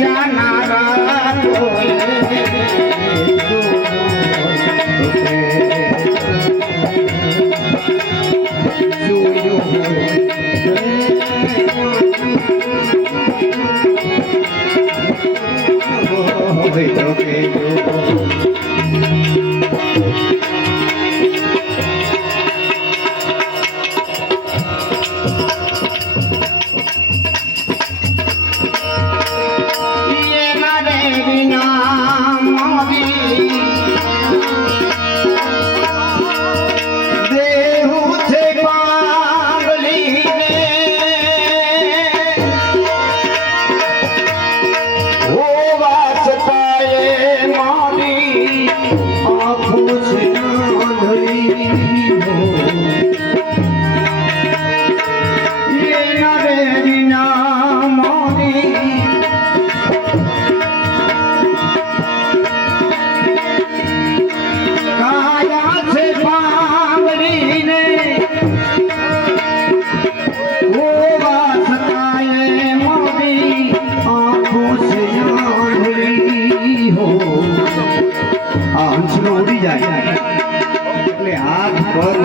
જાનારા કોઈ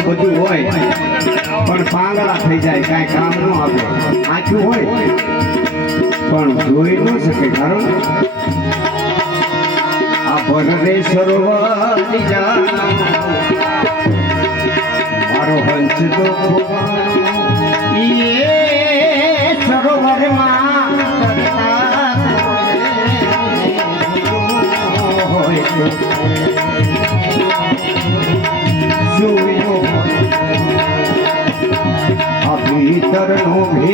બધું હોય, પણ પાંગળા થઈ જાય, કાંઈ કામ ન આવે. આંખ્યું હોય, પણ જોઈ ન શકે, કારણ આ ભરરે સરોવર જાનો হয়েছে ইয়ে সরোবর মা अभी